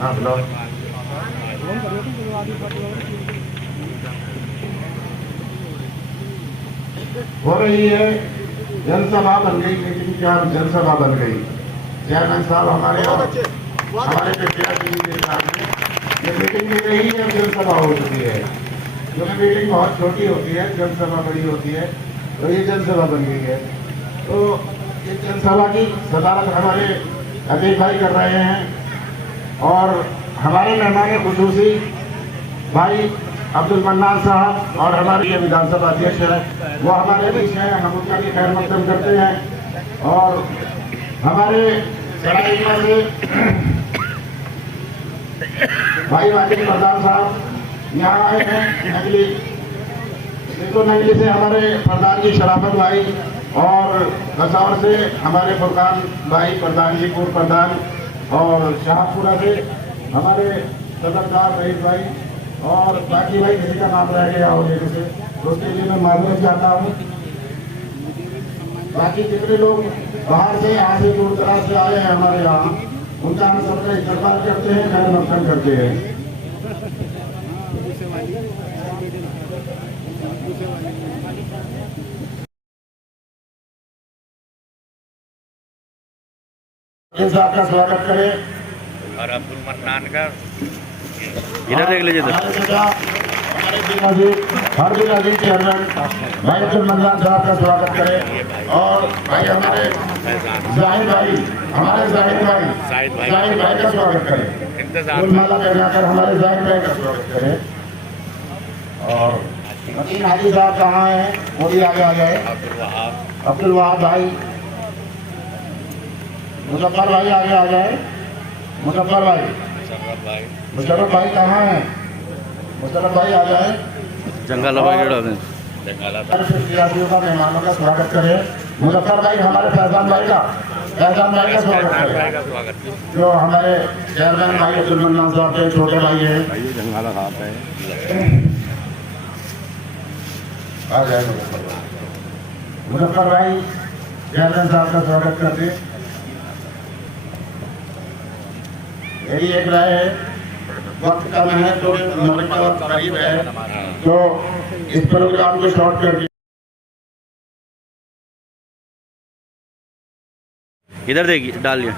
हाँ बुलाओ। हो रही है जनसभा बन गई, मीटिंग क्या जनसभा बन गई। चेयरमैन साहब हमारे प्रत्याशी जी के सामने ये मीटिंग नहीं रही है, जनसभा हो चुकी है। क्योंकि मीटिंग बहुत छोटी होती है, जनसभा बड़ी होती है, तो ये जनसभा बन गई है। तो इस जनसभा की सदारत हमारे अजय भाई कर रहे हैं और हमारे मेहमान खुसूसी भाई अब्दुल मन्नान साहब और हमारे विधानसभा अध्यक्ष हैं, वो हमारे बीच हैं, हम उनका भी खैर मकदम करते हैं। और हमारे सरायगढ़ से भाई वाजिद प्रधान साहब यहाँ आए हैं नगली, देखो नगली से हमारे प्रधान जी शराफत भाई और कसावर से हमारे फुरकान भाई प्रधान जी पूर्व प्रधान और शाहपुरा से हमारे सदरदार रईस भाई और बाकी भाई किसी का नाम रह गया हो मेरे से तो उसके लिए मैं माजूर चाहता हूँ। बाकी जितने लोग बाहर से यहाँ से दूर दराज से आए हैं हमारे यहाँ, उनका हम सबका इस्तेमाल करते हैं, खैर मकदम करते हैं। इस आपका स्वागत करें और अब्दुल मन्नान का इधर देख लीजिए। हर दिन अजीत चेयरमैन भाई अब्दुल मन्नान साहब का स्वागत करें और भाई हमारे जाहिद भाई का स्वागत करें। फूलमाला पहनाकर हमारे जाहिद भाई का स्वागत करें। और मकीन हाजी साहब कहाँ हैं, वो भी आगे आ जाए। अब्दुल वहाब भाई, मुजफ्फर भाई आगे आ जाए। मुजफ्फर भाई कहाँ हैं? मुशर्रफ भाई आ जाए। सियासियों का मेहमानों का स्वागत करें। मुजफ्फर भाई हमारे फैजान भाई का स्वागत करें, जो हमारे चेयरमैन भाई अब्दुल मन्नान साहब के छोटे भाई हैं। आ जाए मुजफ्फर भाई, चेयरमैन साहब का स्वागत करते। मेरी एक राय है, वक्त कम है तो मगरब का वक्त करीब है, तो इस प्रोग्राम को शॉर्ट कर इधर देखिए, डालिए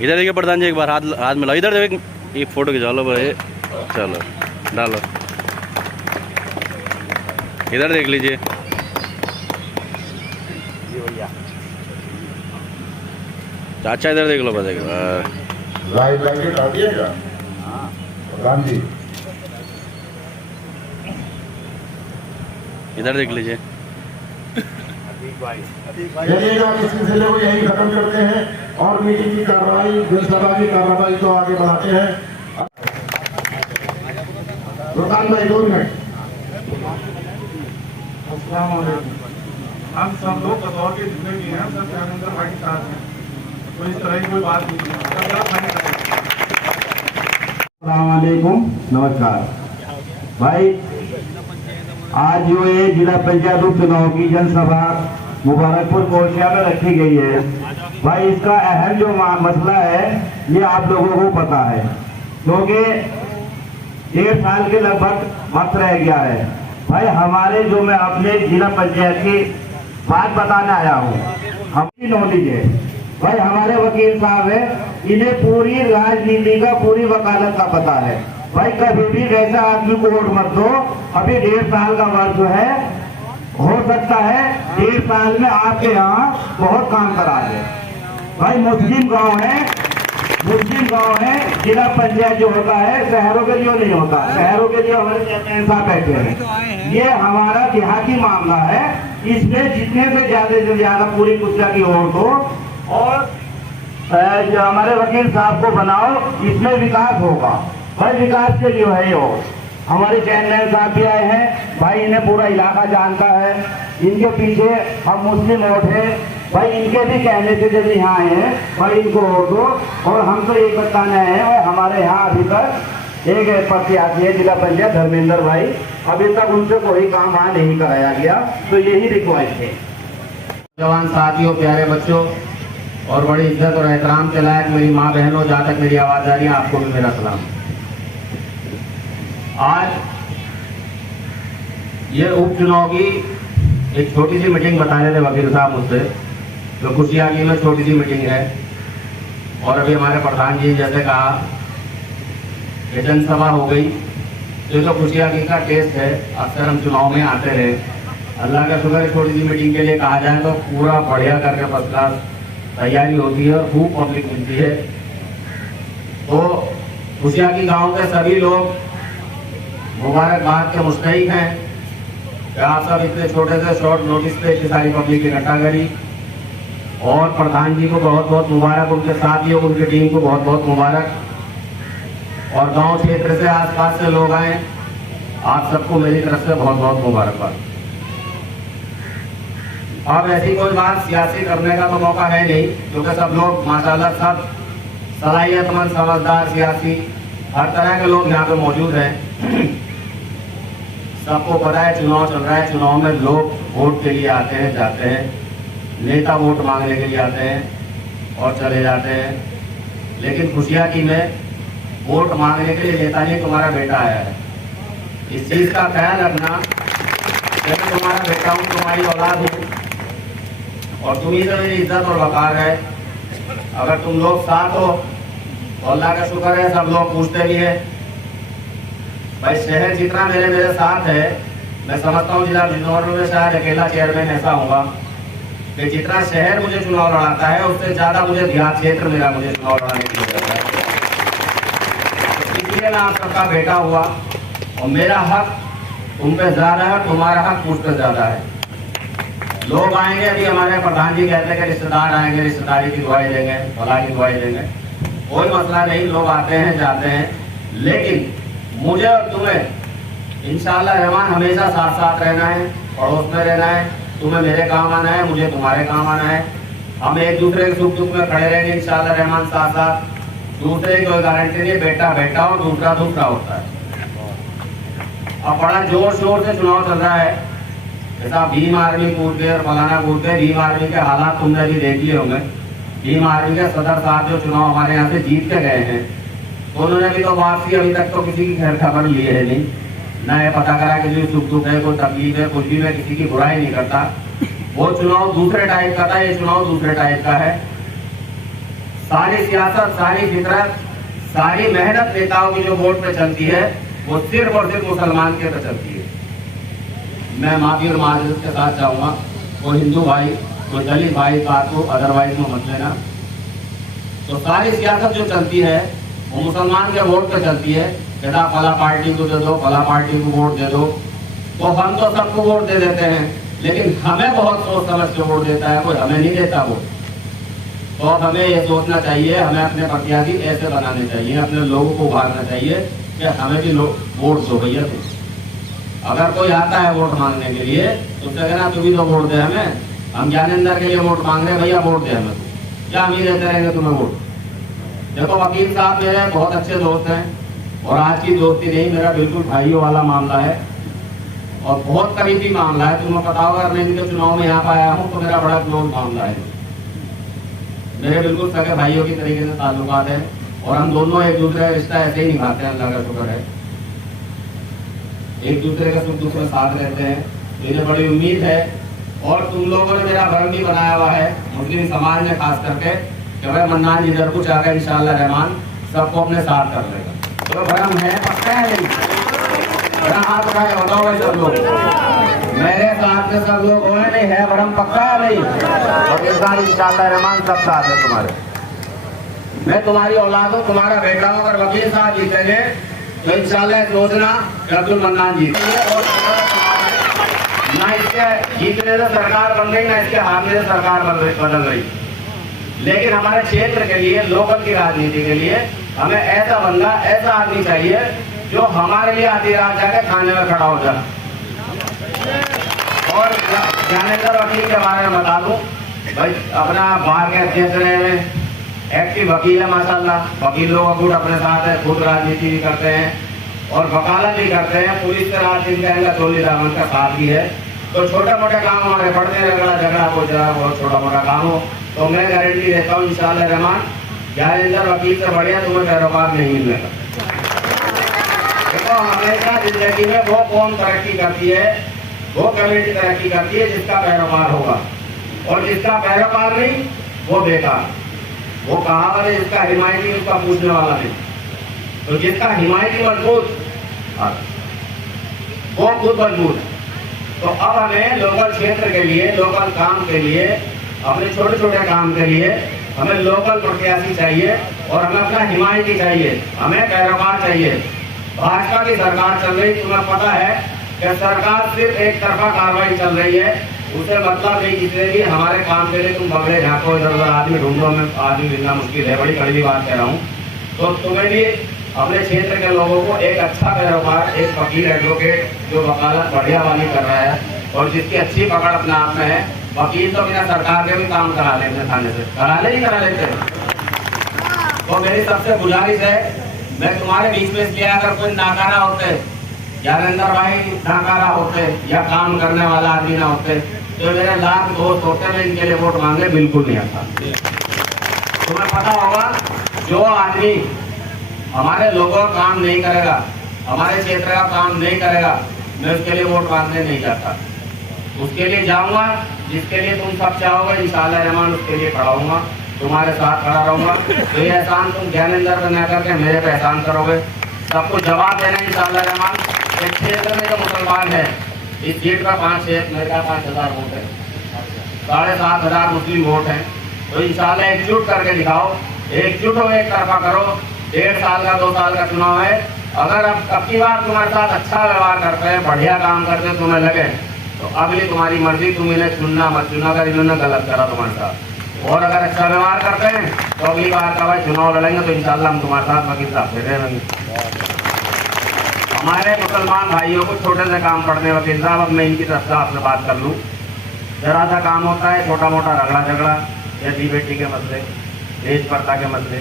इधर देखिए प्रधान जी, एक बार हाथ मिलाओ। इधर देखिए, एक फोटो खिंचालो भाई, चलो डालो। इधर देख लीजिए, चाचा इधर देख लो बस एक बार। लाइव डालिएगा प्रधान जी, इधर देख लीजिए। चलिएगा, इस सिलसिले को यही खत्म करते हैं और मीटिंग की कार्रवाई, जनसभा की कार्रवाई को आगे बढ़ाते हैं। प्रधान भाई 2 मिनट। हम सब लोग बतौर के जितने भी हैं सब ज्ञानेंद्र भाई के साथ हैं, तो इस तरह की कोई बात नहीं है। अस्सलामुअलैकुम, नमस्कार भाई। आज जो ये जिला पंचायत उपचुनाव की जनसभा मुबारकपुर कोशिया में रखी गई है भाई, इसका अहम जो मसला है ये आप लोगों को पता है, क्योंकि 1.5 साल के लगभग वक्त रह गया है भाई। हमारे जो मैं अपने जिला पंचायत की बात बताने आया हूँ, हमारी नॉलेज है भाई, हमारे वकील साहब है, इन्हें पूरी राजनीति का, पूरी वकालत का पता है भाई। कभी भी वैसा आदमी को वोट मत दो। अभी 1.5 साल का वर्ष जो है, हो सकता है 1.5 साल में आपके यहाँ बहुत काम करा दे भाई। मुस्लिम गांव है, जिला पंचायत जो होता है शहरों के लिए नहीं होता, शहरों के लिए हमारे चेयरमैन साहब बैठे हैं। ये हमारा देहाती मामला है, इसमें जितने से ज्यादा पूरी कुशिया की वोट हो और जो हमारे वकील साहब को बनाओ, इसमें विकास होगा भाई। विकास के लिए है वो। हमारे चेयरमैन साहब भी आए हैं भाई, इन्हें पूरा इलाका जानता है, इनके पीछे हम मुस्लिम वोट है भाई, इनके भी कहने से जब यहाँ आए हैं भाई, इनको वोट दो। और हम तो एक बताना है, हमारे यहाँ अभी तक एक प्रत्याशी है जिला पंचायत धर्मेंद्र भाई, अभी तक उनसे कोई काम वहाँ नहीं कराया गया, तो यही रिक्वेस्ट है। जवान साथियों, प्यारे बच्चों, और बड़ी इज्जत और एहतराम के लायक मेरी माँ बहनों, जहाँ तक मेरी आवाज़ आ रही है, आपको भी मेरा सलाम। आज ये उपचुनाव की एक छोटी सी मीटिंग बता रहे थे वकील साहब मुझसे, तो कुशियागी में छोटी सी मीटिंग है। और अभी हमारे प्रधान जी ने जैसे कहा कि जनसभा हो गई, तो ये तो कुशियागी का टेस्ट है। अक्सर हम चुनाव में आते रहे, अल्लाह का शुक्र है छोटी सी मीटिंग के लिए कहा जाए तो पूरा बढ़िया करके फर्स्ट क्लास तैयारी होती है और खूब पब्लिक मिलती है। तो कुशियागी गांव के सभी लोग मुबारकबाद के मुस्तहिक हैं कि आप सब इतने छोटे से शॉर्ट नोटिस पे इतनी सारी पब्लिक इकट्ठा करी। और प्रधान जी को बहुत बहुत मुबारक, उनके साथियों को, उनकी टीम को बहुत बहुत मुबारक। और गांव क्षेत्र से आसपास से लोग आए, आप सबको मेरी तरफ से बहुत बहुत मुबारकबाद। अब ऐसी कोई बात सियासी करने का तो मौका है नहीं, क्योंकि सब लोग माशाल्लाह सब सलाहियतमंद, समझदार, सियासी हर तरह के लोग यहाँ पे मौजूद हैं। सबको पता है चुनाव चल रहा है, चुनाव में लोग वोट के लिए आते हैं, जाते हैं, नेता वोट मांगने के लिए आते हैं और चले जाते हैं। लेकिन कुशियागी में वोट मांगने के लिए नेता नहीं, तुम्हारा बेटा आया है। इस चीज़ का ख्याल रखना कि मैं तुम्हारा बेटा हूँ, तुम्हारी औलाद हूँ और तुम्ही से मेरी इज्जत और वकार है। अगर तुम लोग साथ हो तो अल्लाह का शुक्र है, सब लोग पूछते भी हैं। भाई शहर जितना मेरे साथ है, मैं समझता हूँ जिला बिजनौर में शायद अकेला चेयरमैन ऐसा होगा कि जितना शहर मुझे चुनाव लड़ाता है उससे ज़्यादा मुझे देहात क्षेत्र मेरा मुझे चुनाव लड़ाने के लिए जाता है। इसलिए मैं आप सबका बेटा हुआ और मेरा हक तुम पे ज़्यादा है, तुम्हारा हक मुझ पे ज़्यादा है। लोग आएंगे, अभी हमारे प्रधान जी कहते हैं कि रिश्तेदार आएंगे, रिश्तेदारी की दुआई देंगे, भला की दुआई देंगे, कोई मसला नहीं, लोग आते हैं जाते हैं। लेकिन मुझे और तुम्हें इंशाअल्लाह रहमान हमेशा साथ साथ रहना है, पड़ोस में रहना है। तुम्हें मेरे काम आना है, मुझे तुम्हारे काम आना है। हम एक दूसरे के सुख दुख में खड़े रहेंगे इंशाअल्लाह रहमान साथ साथ। दूसरे की कोई गारंटी नहीं, बेटा बेटा और दूसरा दूसरा होता है। अब बड़ा जोर शोर से चुनाव चल रहा है, जैसा भीम आर्मी कूद गए और फलाना कूद गए। भीम आर्मी के हालात तुमने भी देख लिए होंगे। भीम आर्मी के सदर साहब जो चुनाव हमारे यहाँ से जीत के गए हैं, तो उन्होंने भी तो वापसी अभी तक तो किसी की खैर खबर लिए है नहीं, ना ये पता करा कि जो सुख दुख है, कोई तकलीफ है, कुछ भी। मैं किसी की बुराई नहीं करता, वो चुनाव दूसरे टाइप का था, ये चुनाव दूसरे टाइप का है। सारी सियासत, सारी फितरत, सारी मेहनत नेताओं की जो वोट पे चलती है, वो सिर्फ और सिर्फ मुसलमान के पे चलती है। मैं माफी और माजरत के साथ चाहूँगा, कोई हिंदू भाई, कोई दलित भाई बात को अदरवाइज में मत लेना। तो सारी सियासत जो चलती है वो मुसलमान के वोट पे चलती है। कहता फला पार्टी को दे दो, फला पार्टी को वोट दे दो, तो हम तो सबको वोट दे देते हैं, लेकिन हमें बहुत सोच समझ के वोट देता है, कोई हमें नहीं देता वोट। तो अब हमें ये सोचना चाहिए, हमें अपने प्रत्याशी ऐसे बनाने चाहिए, अपने लोगों को उभारना चाहिए कि हमें भी लोग वोट दो भैया। तुम अगर कोई आता है वोट मांगने के लिए तो उससे कहना तू भी तो वोट दे हमें, हम ज्ञानेंद्र के लिए वोट मांग रहे हैं, भैया वोट दे हमें, क्या हम ही देते रहेंगे तुम्हें वोट। देखो वकील साहब मेरे बहुत अच्छे दोस्त हैं, और आज की दोस्ती नहीं, मेरा बिल्कुल भाइयों वाला मामला है और बहुत करीबी मामला है। तुम्हें पता होगा, मैं भी तो चुनाव में यहाँ पर आया हूँ तो मेरा बड़ा क्लोज मामला है। मेरे बिल्कुल सगे भाइयों की तरीके से ताल्लुकात है और हम दोनों एक दूसरे का रिश्ता ऐसे ही निभाते हैं, अल्लाह का शुक्र है। एक दूसरे का सुख दुख में साथ रहते हैं। मुझे बड़ी उम्मीद है और तुम लोगों ने मेरा भरम भी बनाया हुआ है, मुस्लिम समाज में खास करके, कि भाई मन्नान जिधर कुछ आ गया इंशाअल्लाह रहमान सबको अपने साथ कर लेगा। तो भरम है, पक्का है नहीं? मेरा हाथ उठा के बताओ भाई सब लोग, मेरे साथ के सब लोग हो नहीं है, भरम पक्का है नहीं? और इस बार इंशाअल्लाह रहमान सब साथ है तुम्हारे। मैं तुम्हारी औलाद हूँ, तुम्हारा बेटा हूँ। अगर वकील साहब जीतेंगे तो इंशाअल्लाह सोचना कि अब्दुल मन्नान जीतेंगे, और ना इसके जीतने से सरकार बन गई, ना इसके हारने से सरकार बदल रही। लेकिन हमारे क्षेत्र के लिए, लोकल की राजनीति के लिए हमें ऐसा बंदा, ऐसा आदमी चाहिए जो हमारे लिए आधी रात जाके खाने में खड़ा हो जाए। और ज्ञानेंद्र वकील के बारे में बता दूं, भाई अपना बाहर के अध्यक्ष रहे हुए एक्टिव वकील है माशाल्लाह। वकील लोग खुद अपने साथ है, खुद राजनीति भी करते हैं और वकालत भी करते हैं। पुलिस के रात दिन का इनका चोली दामन का साथ भी है। तो छोटे मोटे काम हमारे पड़ते हैं, रगड़ा झगड़ा हो जाए, बहुत छोटा मोटा काम हो, तो मैं गारंटी देता हूँ इंशाअल्लाह रहमान ज्ञानेंद्र वकील से बढ़िया तुम्हें पैरोकार नहीं मिलेगा। देखो हमेशा जिंदगी में वो कौन तरक्की करती है, वो कमेटी तरक्की करती है जिसका पैरोकार होगा, और जिसका पैरोकार नहीं वो बेकार। वो कहावत है जिसका हिमायती उसका पूछने वाला नहीं। तो जिसका हिमायती मजबूत वो खुद मजबूत। तो अब हमें लोकल क्षेत्र के लिए, लोकल काम के लिए, अपने छोटे छोटे काम के लिए हमें लोकल प्रत्याशी चाहिए और हमें अपना हिमायती चाहिए, हमें पैरोकार चाहिए। भाजपा की सरकार चल रही, तुम्हें पता है कि सरकार सिर्फ एक तरफा कार्रवाई चल रही है, उसे मतलब नहीं जितने भी हमारे काम के लिए तुम बगड़े झाँको इधर उधर आदमी ढूंढो, में आदमी मिलना मुश्किल है, बड़ी कड़वी बात कह रहा हूँ। तो तुम्हें भी अपने क्षेत्र के लोगों को एक अच्छा पैरोकार, एक वकील एडवोकेट जो वकालत बढ़िया वाली कर रहा है और जिसकी अच्छी पकड़ अपने आप में है। वकील तो बिना सरकार के भी काम करा लेते थाने से, करा लेते। तो मेरी सबसे गुजारिश है, मैं तुम्हारे बीच में इसलिए अगर कोई नाकारा होते, ज्ञानेंद्र भाई नाकारा होते या काम करने वाला आदमी ना होते, तो मेरे लाख दोस्त होते, मैं इनके लिए वोट मांगने बिल्कुल नहीं आता। तुम्हें पता होगा जो आदमी हमारे लोगों का काम नहीं करेगा, हमारे क्षेत्र का काम नहीं करेगा, मैं उसके लिए वोट मांगने नहीं जाता। उसके लिए जाऊंगा जिसके लिए तुम सब चाहोगे, इंशाअल्लाह रहमान उसके लिए खड़ा होऊंगा, तुम्हारे साथ खड़ा रहूंगा। तो ये एहसान तुम ज्ञानेंद्र पर न करके मेरे पे एहसान करोगे, सबको जवाब देना इंशाअल्लाह रहमान। इस क्षेत्र में जो मुसलमान है, इस सीट पर 5,000 वोट है, 7,500 मुस्लिम वोट हैं। तो इंशाअल्लाह एकजुट करके दिखाओ, एकजुट हो, एक तरफा करो। 1.5 साल का 2 साल का चुनाव है, अगर अब की बार तुम्हारे साथ अच्छा व्यवहार करते हैं, बढ़िया काम करते हैं, तुम्हें लगे तो अगली तुम्हारी मर्जी, तुम इन्हें चुनना मत चुना, अगर इन्होंने गलत करा तुम्हारे साथ। और अगर अच्छा व्यवहार करते हैं तो अगली बार का भाई चुनाव लड़ेंगे तो इंशाअल्लाह हम तुम्हारे साथ वकील साहब फिर रहेंगे। हमारे मुसलमान भाइयों को छोटे से काम पड़ने वकील साहब, अब मैं इनकी तरफ से आपसे बात कर लूँ। जरा सा काम होता है, छोटा मोटा रगड़ा झगड़ा या दी बेटी के मसले, देश प्रथा के मसले,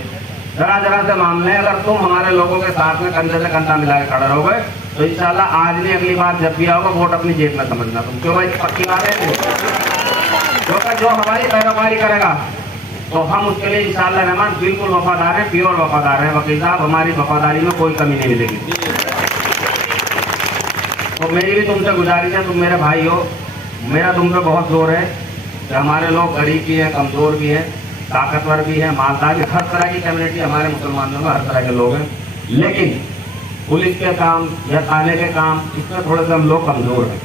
जरा से मामले, अगर तुम हमारे लोगों के साथ में कंधे से कंधा मिला के खड़े रहोगे तो इंशाल्लाह आज नहीं अगली बार जब भी आओगे वोट अपनी जेब में समझना तुम। क्यों भाई, पक्की बात है। क्योंकि जो हमारी पैरोकारी करेगा तो हम उसके लिए इंशाअल्लाह रहमान बिल्कुल वफादार हैं, प्योर वफादार हैं वकील साहब, हमारी वफादारी में कोई कमी नहीं मिलेगी। तो मेरी भी तुमसे गुजारिश है, तुम मेरे भाई हो, मेरा तुम पे बहुत जोर है कि हमारे लोग गरीब भी हैं, कमज़ोर भी हैं, ताकतवर भी है, मालदार भी, हर तरह की कम्युनिटी हमारे मुसलमानों में हर तरह के लोग हैं। लेकिन पुलिस के काम या थाने के काम, इसमें थोड़े से हम लोग कमज़ोर हैं।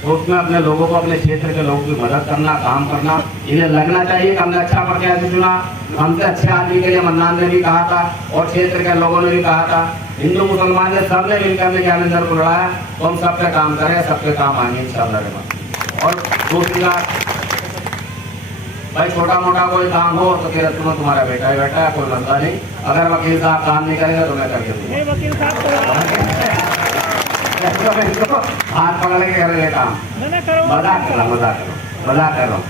तो उसमें अपने लोगों को, अपने क्षेत्र के लोगों की मदद करना, काम करना, इन्हें लगना चाहिए कि हमने अच्छा प्रत्याशी चुना, हमसे अच्छे आदमी के लिए मन्नान ने भी कहा था और क्षेत्र के लोगों ने भी कहा था, हिंदू मुसलमान ने सब ने मिलकर हमने ज्ञानेंद्र को लड़ाया, तो हम सब पे काम करें, सबके काम आएंगे इंशाअल्लाह। और दूसरी बात भाई, छोटा मोटा कोई काम हो तो फिर तुम्हारा बेटा ही बेटा है, कोई मसला नहीं। अगर वकील साहब काम नहीं करेगा तो मैं करके दूंगा, वकील साहब हाथ पकड़ के करेंगे काम। मजाक कर रहा हूँ।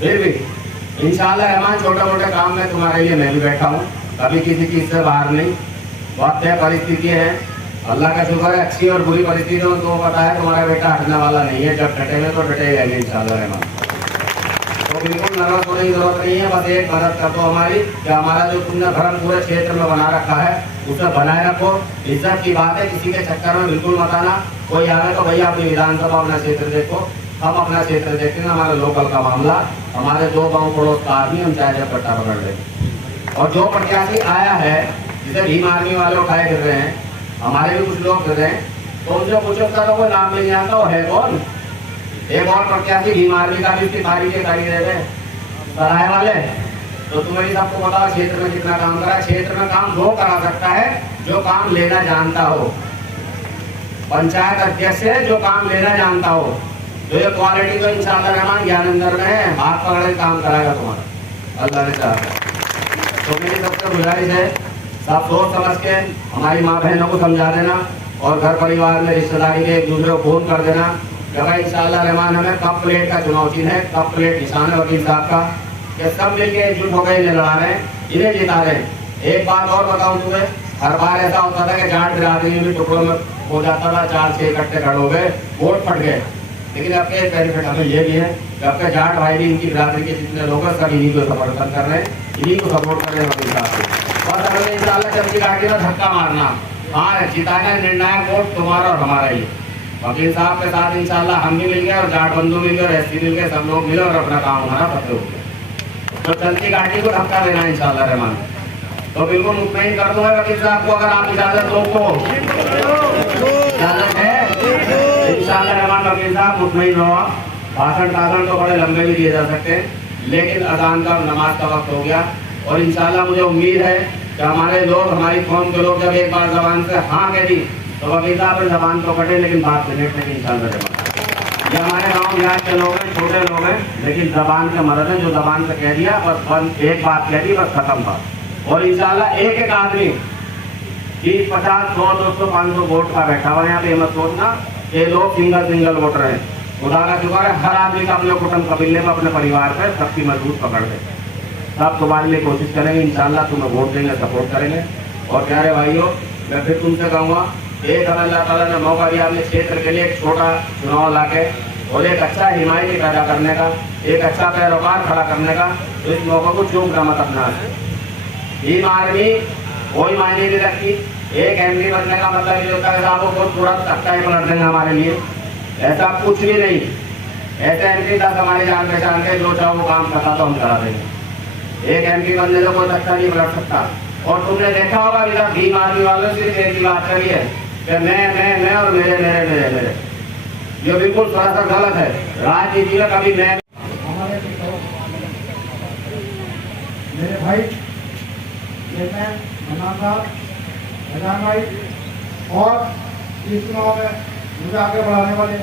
फिर भी इंशाअल्लाह रहमान छोटे मोटे काम में तुम्हारे लिए मैं भी बैठा हूँ, कभी किसी चीज से बाहर नहीं। बहुत तय परिस्थिति है, अल्लाह का शुक्र है, अच्छी और बुरी परिस्थितियों में तो पता है तुम्हारा बेटा हटने वाला नहीं है, जब डटेगा तो डटेगा इंशाअल्लाह रहमान। तो बिल्कुल नर्वस होने की जरूरत नहीं है, बस एक मदद कर दो हमारी कि हमारा जो तुमने धर्म पूरे क्षेत्र में बना रखा है उसे बनाए रखो। इज्जत की बात है, किसी के चक्कर में बिल्कुल मत आना। कोई आए तो भैया अपनी विधानसभा अपना क्षेत्र देखो, हम अपना क्षेत्र देखेंगे, हमारे लोकल का मामला, हमारे 2 गाँव पड़ोस का आदमी हम चाहे जब कट्टा पकड़ लेंगे। और जो प्रत्याशी आया है, जिसे भीम आर्मी वाले उठाए फिर रहे हैं, हमारे भी कुछ लोग फिर रहे हैं, तो उनसे पूछो उसका तो कोई नाम नहीं आता, वो है कौन? एक और प्रत्याशी भीम आर्मी का भी उसकी तारीख दे रहे सराय वाले। तो तुम्हें भी सबको बताओ क्षेत्र में कितना काम करा। क्षेत्र में काम वो करा सकता है जो काम लेना जानता हो, पंचायत अध्यक्ष है जो काम लेना जानता हो। तो ये क्वालिटी तो इंशाअल्लाह रहमान ज्ञानेंद्र में है, हाथ पकड़ के काम कराएगा तुम्हारा, अल्लाह ने चाहा। तो मेरी सबसे गुजारिश है, सब सोच समझ के हमारी माँ बहनों को समझा देना और घर परिवार में रिश्तेदारी के एक दूसरे को फोन कर देना कि भाई इंशाअल्लाह रहमान हमें कप प्लेट का चुनाव चिन्ह है, कप प्लेट निशान है वकील साहब का, कि सब मिलके एकजुट हो गए, इन्हें लड़ा रहे हैं, इन्हें जिता रहे हैं। एक बात और बताऊं तुम्हें, हर बार ऐसा होता था कि जाट बिरादरी में भी टुकड़ों में हो जाता था, 4-6 इकट्ठे खड़े हो गए, वोट फट गए। लेकिन आपके एक बेनिफिट हमें ये भी है कि आपका जाट भाई भी इनकी बिरादरी के जितने लोग हैं सब इन्हीं को समर्थन कर रहे हैं, इन्हीं को सपोर्ट कर रहे हैं वकील साहब को। और अगर इंशाल्लाह चमकी घाटी में धक्का मारना, हाँ जिताना निर्णायक वोट तुम्हारा और हमारा ही। वकील साहब के साथ इंशाल्लाह हम भी मिल गए और जाट बंधु मिल गए और एससी मिल गए, सब लोग मिले और अपना काम हमारा पत्ते हो गया। तो चलती घाटी को धक्का देना है इंशाल्लाह रहमान। तो बिल्कुल मुतमईन कर दूंगा वकील साहब को, अगर आप इजाजत दो तो। इजाजत है इंशाल्लाह रहमान। वकील साहब मुतमईन रहो। भाषण तो बड़े लंबे भी दिए जा सकते हैं, लेकिन अजान का नमाज का वक्त हो गया और इंशाल्लाह मुझे उम्मीद है कि हमारे लोग, हमारी कौम के लोग जब एक बार जबान से हाँ कह दी तो वकील साहब पर जबान तो कटे लेकिन बात मिनट में इंशाल्लाह रहमान। ये हमारे गाँव बिहार के लोग हैं, छोटे लोग हैं, लेकिन जबान के मर्द है। जो जबान से कह दिया बस एक बात कह दी, बस खत्म बात। और इंशाल्लाह एक एक आदमी 30, 50, 100, 200, 500 वोट का बैठा हुआ। यहाँ पे मत सोचना ये लोग सिंगल वोटर हैं। खुदा का शुक्र है हर आदमी का अपने कुटुंब कबीले में, अपने परिवार पर सबकी मजबूत पकड़ दे। सब तुम्हारे लिए कोशिश करेंगे इंशाल्लाह, तुम्हें वोट देंगे, सपोर्ट करेंगे। और प्यारे भाइयों, मैं फिर तुमसे कहूँगा, एक हमें अल्लाह ताला ने मौका दिया अपने क्षेत्र के लिए एक छोटा चुनाव लाके और एक अच्छा हिमायती पैदा करने का, एक अच्छा पैरोकार खड़ा करने का। तो इस मौका को चूकना मत अपना। भीम आर्मी कोई मायने नहीं रखती। एक एमपी बनने का मतलब ये होता है साहब को तुरंत तख्ता ही पलट देंगे हमारे लिए, ऐसा कुछ भी नहीं। ऐसे एमपी 10 हमारी जान पहचान के जो चाहो वो काम करता तो हम करा देंगे। एक एमपी बनने से कोई तख्ता नहीं पलट सकता। और तुमने देखा होगा अभी तक भीम आर्मी वालों से एक ही बात करी है कि मैं और मेरे मेरे मेरे मेरे। ये बिल्कुल थोड़ा सा गलत है। राजनीति में कभी मैं मेरे भाई चेयरमैन मनान साहब, अजान भाई और इस चुनाव में मुझे आगे बढ़ाने वाले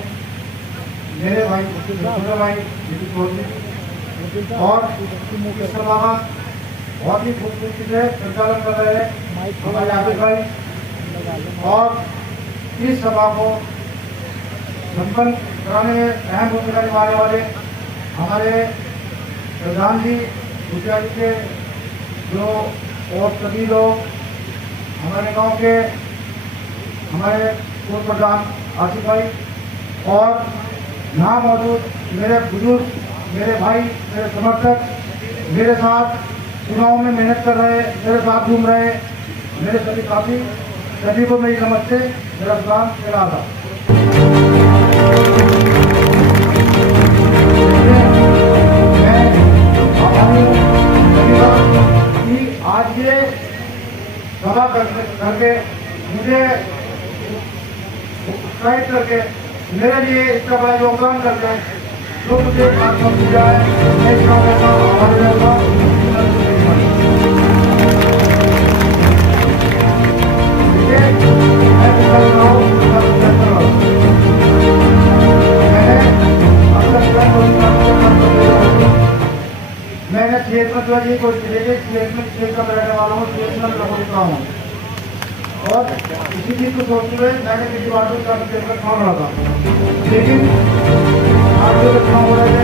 मेरे भाई छोटे भाई नितिन चौधरी और मुकेश शर्मा बहुत ही खूबसूरती से संचालन कर रहे हैं हमारे आबिद भाई। और इस सभा को संपन्न कराने में अहम भूमिका निभाने वाले हमारे प्रधान जी गुजरात के जो और सभी लोग, हमारे गांव के हमारे पूर्व प्रधान आसिफ भाई और यहाँ मौजूद मेरे बुजुर्ग, मेरे भाई, मेरे समर्थक, मेरे साथ चुनाव में मेहनत कर रहे, मेरे साथ घूम रहे मेरे सभी साथी, सभी को मेरी नमस्ते, मेरा सलाम, मेरा आदाब। मैं आभारी हूँ कि आज ये सभा करके मुझे उत्साहित करके मेरे लिए इतना बड़ा योगदान करके जो मुझे आत्मा दिया है, मैं चुनाव का आभारी रहूँगा। मैंने चेयरमैन वाली को चेयरमैन का बैठने वाला हूँ, चेयरमैन रखा हूँ और इसी चीज को सोचते हुए मैंने किसी बात का चेयरमैन चुनाव लड़ा था। लेकिन आज जो चुनाव हो रहे थे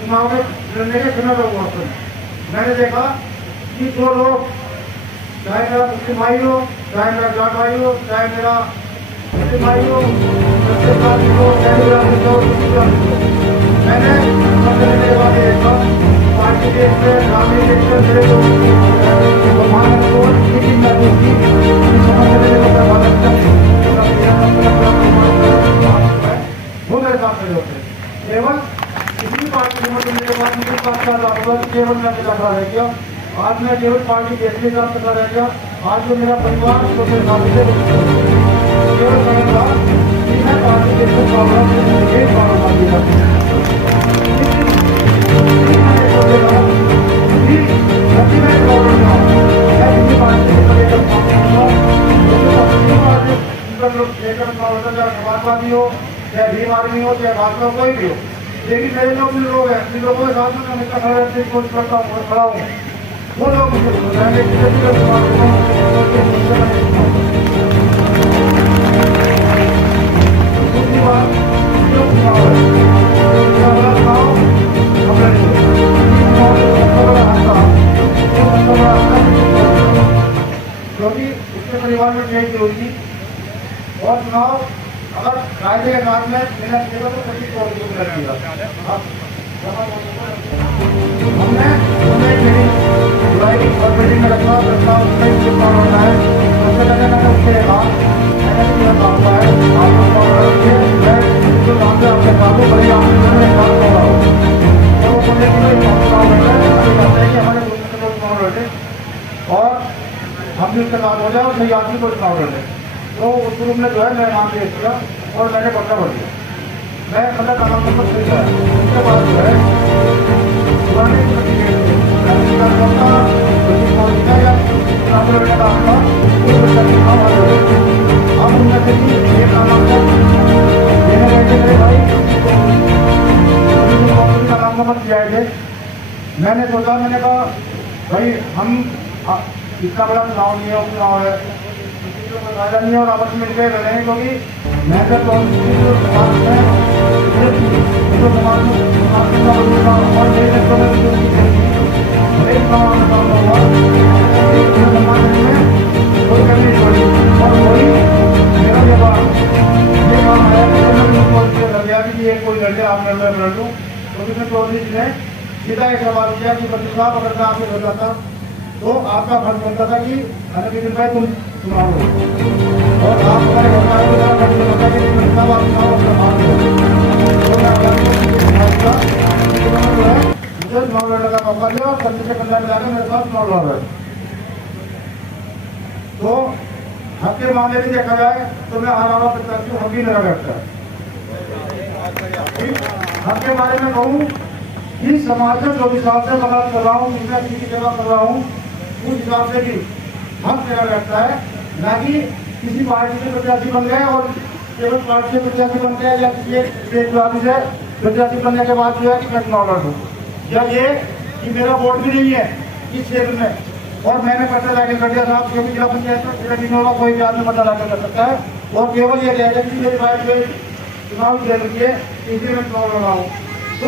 चुनाव में लड़ने के बिना लोग हुआ। मैंने देखा कि जो लोग, चाहे मेरा मुस्लिम भाई हो, चाहे मेरा जाट भाई हो, चाहे मेरा मुस्लिम भाई हो, मैंने के बाद देखा पार्टी के मेरे को वो मेरे साथ खड़े होते केवल किसी पार्टी केवल मैं खड़ा रह गया। आज मैं केवल पार्टी के साथ खड़ा रह गया। आज जो मेरा परिवार तो मेरे साथ केवल करेगा कि मैं पार्टी के समाजवादी हो, चाहे भीम आर्मी हो, चाहे भाजपा कोई भी हो, लेकिन मेरे लोग हैं, इन लोगों के साथ में मैं हमेशा खड़ा रहने की कोशिश करता हूँ, खड़ा हूँ। वो लोग मुझे बताएंगे दूसरी बात परिवार में चेंज हुई थी और चुनाव अगर कायदे के साथ में लेना चाहिए तो सभी को कर दिया। हमने जुलाई की फरवरी में रखा प्रस्ताव उसमें चुनाव होना है, उससे पहले मैंने उससे कहा मैंने भी यह काम हुआ है आप लोग जो काम से आपके काबू बड़े आंदोलन में काम कर रहा हूँ तो वो बोले कि भाई चुनाव होता है, अभी कहते हैं कि हमारे दूसरे को चुनाव लड़े और हम भी उसके साथ हो जाए और सही आदमी को चुनाव लड़े। तो उस ग्रुप ने जो है मेरा नाम पेश किया और मैंने पर्चा भर दिया। मैं मतलब नाम नंबर सही गया। उसके बाद जो है पुराने अब उनमें से भी एक नामांकन देने गए थे मेरे भाई का नाम नंबर दिया थे। मैंने सोचा, मैंने कहा भाई हम इतना बड़ा चुनाव नहीं है, चुनाव है फायदा नहीं है और आपस में मिलकर रह रहे हैं क्योंकि मैं तो समाज में कोई कमी नहीं पड़ी और कोई मेरा व्यवहार ये काम है लग गया कि ये कोई लड़के आप लड़ लूँ तो किसी चौधरी जी ने सीधा एक सवाल किया कि बच्चू साहब अगर मैं आपसे होता था तो आपका फर्ज बनता था कि अनगिनत भाई तुम चुनाव हो और आप हमारे सरकार को जरा फर्ज बनता है कि साहब आप चुनाव जो है मुझे चुनाव लड़ने का मौका दिया और कंधे से कंधा मिलाकर मेरे साथ चुनाव लड़ रहे। तो हक के मामले में देखा जाए तो मैं हर आवा प्रत्याशी हक ही मेरा बैठता है। हक के बारे में कहूँ कि समाज में 24 साल से बगावत कर रहा हूँ, किसी की सेवा कर रहा हूँ, उस हिसाब से भी हक मेरा बैठता है, ना कि किसी पार्टी के प्रत्याशी बन गए और केवल पार्टी से प्रत्याशी बन गए या किसी एक पार्टी से प्रत्याशी बनने के बाद जो है कि मैं चुनाव लड़ दूँ, या ये कि मेरा वोट भी नहीं है इस क्षेत्र में और मैंने पर्चा दाखिल कर दिया साहब क्योंकि जिला पंचायत में जिला निगम कोई भी आदमी पर्चा दाखिल कर सकता है और केवल ये कह कि मेरी बाइक में चुनाव दे रखिए इसलिए मैं चुनाव लड़ रहा हूँ। तो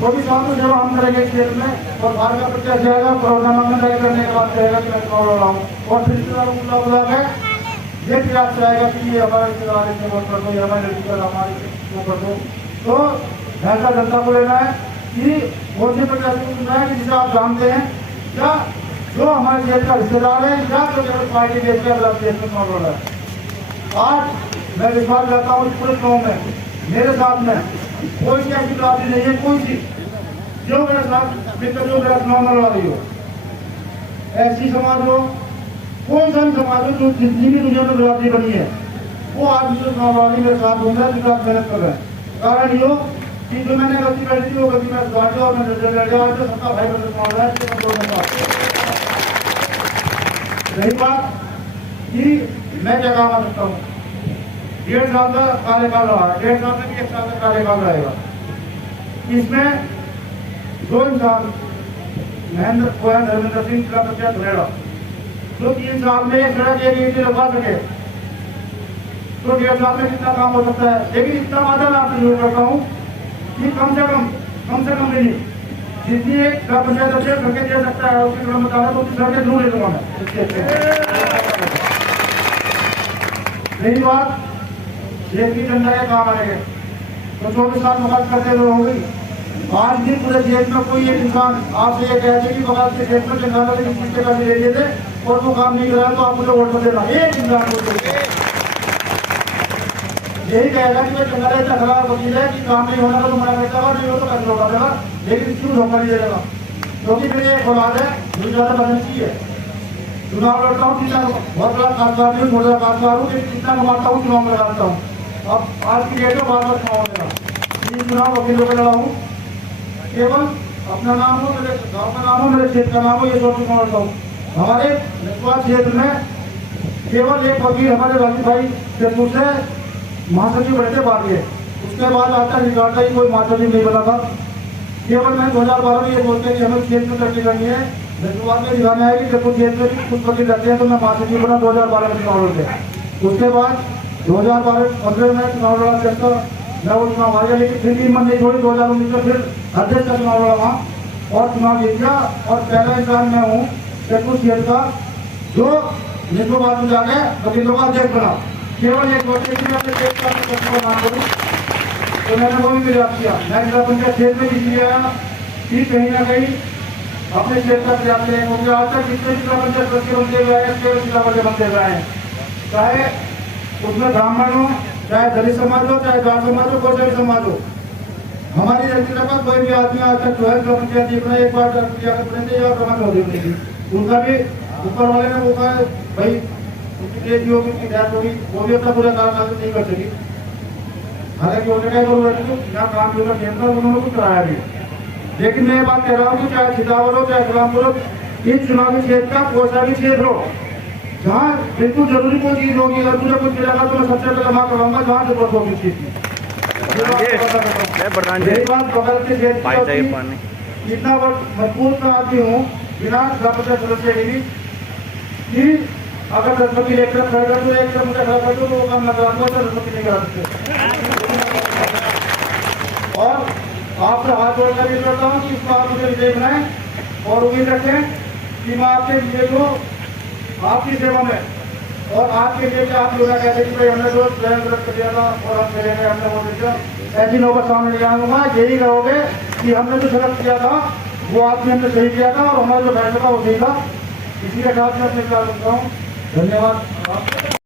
24 साल में जब हम करेंगे इस क्षेत्र में और भारत का प्रत्याशी आएगा कोरोना में तय करने के बाद कहेगा कि मैं चुनाव लड़ रहा हूँ और फिर बुला है ये प्रयास से आएगा कि ये हमारे रिश्तेदार से वोट कर दो, ये हमारे रिश्तेदार हमारे वो कर दो। तो ऐसा जनता को लेना है कि वो से प्रत्याशी को चुनना है कि जिसे आप जानते हैं या जो हमारे देश का रिश्तेदार है या जो केवल पार्टी देश के अलग देश में चुनाव लड़ रहा है। आज मैं विश्वास करता हूँ पूरे चुनाव में मेरे साथ में कोई सी ऐसी प्राप्ति नहीं है, कोई सी जो मेरे साथ मित्र जो मेरा चुनाव लड़वा रही हो, ऐसी समाज हो कोई सा भी समाज हो जो जितनी भी दुनिया में बराबरी बनी है वो आज जो चुनाव लड़वानी मेरे साथ होंगे जिसका मेहनत कर रहे हैं। कारण यो कि जो मैंने गलती कर दी वो गलती मैं सुधार और मैं लड़ गया और जो सबका भाई बंद चुनाव रहा है। रही बात कि मैं क्या काम आ सकता हूँ, 1.5 साल का कार्यकाल रहा है, 1.5 साल में भी 1 साल का कार्यकाल रहेगा। इसमें दो इंसान महेंद्र गोयल धर्मेंद्र सिंह जिला पंचायत धुलेड़ा जो 3 साल में एक सड़क एक ईंट लगवा सके तो 1.5 साल में कितना काम हो सकता है। लेकिन इतना वादा मैं आपसे जरूर करता हूँ कि कम से कम नहीं जितनी एक जिला पंचायत अध्यक्ष करके दे सकता है उसकी क्रम बता रहा तो उसकी सड़कें जरूर ले लूंगा मैं। रही बात देश की जनता के काम आएंगे तो 24 साल बगावत करते हुए हो गई। आज भी पूरे देश में कोई एक इंसान आपसे ये कहते कि बगावत के देश में जंगल के किसी का भी ले लिए थे और वो काम नहीं कराया तो आप मुझे वोट देना, एक इंसान को यही कहेगा कि मैं जंगल ऐसा खराब वकील है कि काम नहीं होना तो मना करता है, नहीं हो तो कर धोखा देगा, लेकिन क्यों धोखा नहीं देगा क्योंकि मेरी एक औलाद है मुझे ज़्यादा बदनसी है। चुनाव लड़ता हूँ जितना बहुत बड़ा कारोबार हूँ, छोटा कारोबार हूँ, लेकिन जितना कमाता हूँ चुनाव में लगाता हूँ। अब आज की डेट में बार चुनाव होगा, ये चुनाव वकीलों का लड़ा हूँ, केवल अपना नाम हो, मेरे गाँव का नाम हो, मेरे क्षेत्र का नाम हो, ये 2 चुनाव लड़ता हूँ। हमारे निस्वार्थ क्षेत्र में केवल एक वकील हमारे राजू भाई से से महासचिव बने थे बाद में, उसके बाद आता रिकॉर्ड का ही कोई महासचिव नहीं बना था। केवल मैं 2012 में ये बोलते कि हमें क्षेत्र में तरक्की करनी है, शुरुआत में दिखाने आए कि जब क्षेत्र में भी कुछ वकील रहते हैं तो मैं महासचिव बना 2012 में चुनाव लड़ते। उसके बाद 2015 में चुनाव लड़ा जनता मैं वो चुनाव हार गया, लेकिन फिर भी मन नहीं छोड़ी। 2019 में फिर अध्यक्ष का चुनाव लड़ा वहाँ और चुनाव जीत गया और पहला इंसान मैं हूँ क्षेत्र का जो निजामाबाद में जाके बदिंद्राबाद जेल बना, केवल एक वोट के लिए अपने देश का प्रतिनिधित्व ना करूं, तो मैंने वो भी प्रयास किया। मैं जिला पंचायत क्षेत्र में जीत गया कि कहीं ना कहीं अपने क्षेत्र का प्रयास करें, क्योंकि आज तक जितने जिला पंचायत सदस्य बनते हुए आए, केवल जिला पंचायत बनते हुए आए, चाहे उसमें ब्राह्मण हो, चाहे दलित समाज हो, चाहे जाट समाज हो, कोई समाज हो, हमारी जनता के पास कोई भी आदमी आज तक जो है जिला पंचायत जीतना एक बार बनेंगे और समाज हो जाएगी। उनका भी ऊपर वाले ने वो कहा भाई उनकी डेथ भी होगी, उनकी डेथ होगी, वो भी अपना पूरा काम नहीं कर सकी। हालांकि उन्होंने कहा यहाँ काम जो केंद्र उन्होंने कुछ कराया भी, लेकिन मैं ये बात कह रहा हूँ कि चाहे सीतापुर हो चाहे गुलामपुर हो, इस चुनावी क्षेत्र का कोई सा भी क्षेत्र हो, जहाँ बिल्कुल जरूरी कोई चीज होगी, अगर मुझे कुछ मिलेगा तो मैं सबसे पहले जमा करवाऊंगा जहाँ जरूरत होगी चीज की। यही बात बगल के क्षेत्र इतना मजबूत मैं आदमी हूँ बिना जिला पंचायत सदस्य के भी, कि अगर सरस्वती इलेक्शन खड़ा कर दो, एक मुझे खड़ा कर दो तो वो काम लगा दूंगा, सरस्वती नहीं करा सकते। और आपसे हाथ जोड़कर ये करता हूँ कि इस बार मुझे विजय बनाएं और उम्मीद रखें कि मैं आपके विजय को आपकी सेवा में और आपके लिए आप लोग कहते हैं कि भाई हमने तो स्वयं व्रत कर दिया था और हम चले गए, हमने वोट दिया, ऐसी नौबत सामने ले आऊंगा। यही कहोगे कि हमने जो गलत किया था वो आपने हमने सही किया था और हमारा जो फैसला था वो सही था। इसी के साथ मैं अपने ख्याल रखता हूँ। धन्यवाद।